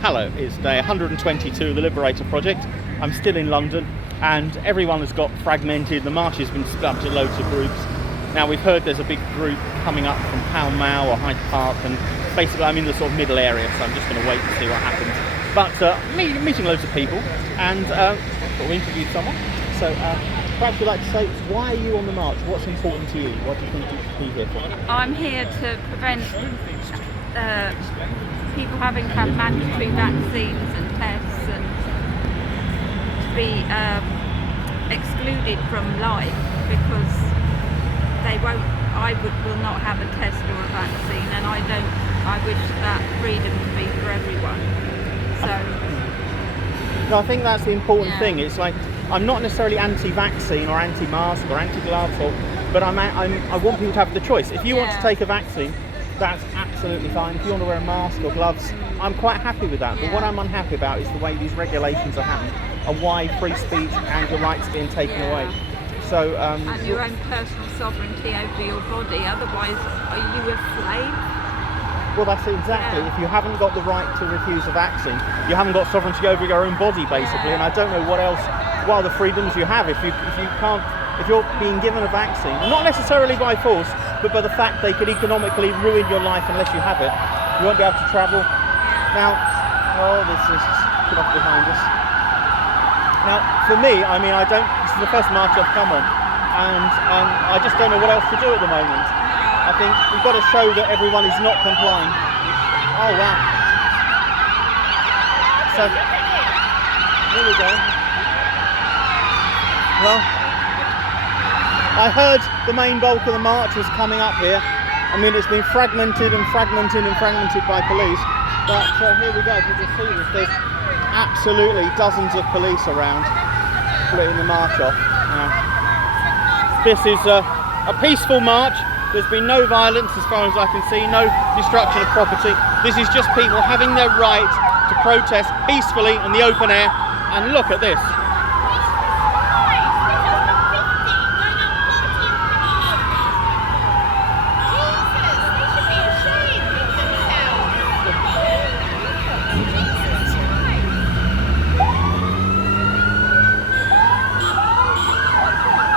Hello, it's day 122 of the Liberator Project. I'm still in London and everyone has got fragmented. The march has been split up into loads of groups. Now we've heard there's a big group coming up from Pall Mall or Hyde Park, and basically I'm in the sort of middle area, so I'm just going to wait to see what happens. But meeting loads of people, and we interviewed someone. So perhaps you'd like to say, why are you on the march? What's important to you? What do you think you should be here for? I'm here to prevent people having to have mandatory vaccines and tests and to be excluded from life because they won't. Will not have a test or a vaccine, and I wish that freedom to be for everyone. So no, I think that's the important thing. It's like, I'm not necessarily anti-vaccine or anti-mask or anti-gloves, but I want people to have the choice. If you want to take a vaccine, that's absolutely fine. If you want to wear a mask or gloves, I'm quite happy with that. But what I'm unhappy about is the way these regulations are happening and why free speech and your rights are being taken away. So, and your own personal sovereignty over your body. Otherwise, are you a slave? Well, that's it, exactly. If you haven't got the right to refuse a vaccine, you haven't got sovereignty over your own body, basically. And I don't know what are the freedoms you have if you're being given a vaccine, not necessarily by force, but by the fact they could economically ruin your life unless you have it. You won't be able to travel. Now, this is put off behind us. Now, for me, this is the first march I've come on, and I just don't know what else to do at the moment. I think we've got to show that everyone is not complying. Oh, wow. So, here we go. Well, I heard the main bulk of the march was coming up here. I mean, it's been fragmented and fragmented and fragmented by police. But here we go, if you can see this, there's absolutely dozens of police around splitting the march off. This is a peaceful march. There's been no violence as far as I can see, no destruction of property. This is just people having their right to protest peacefully in the open air. And look at this.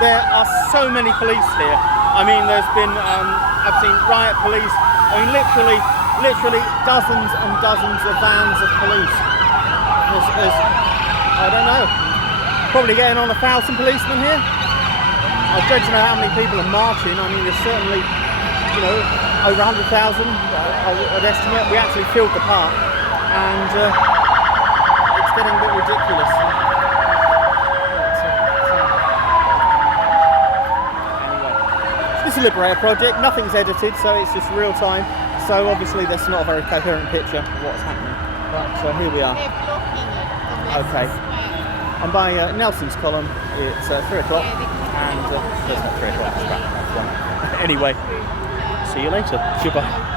There are so many police here. I mean, there's been, I've seen riot police. I mean, literally dozens and dozens of vans of police. There's I don't know, probably getting on 1,000 policemen here. I dread to know how many people are marching. I mean, there's certainly, over 100,000, I'd estimate. We actually filled the park, and it's getting a bit ridiculous. This is a Liberator Project, nothing's edited, so it's just real time. So obviously there's not a very coherent picture of what's happening. But here we are. Okay. I'm by Nelson's column. It's 3 o'clock, and there's not 3 o'clock, it's about 1. Anyway, see you later. Goodbye.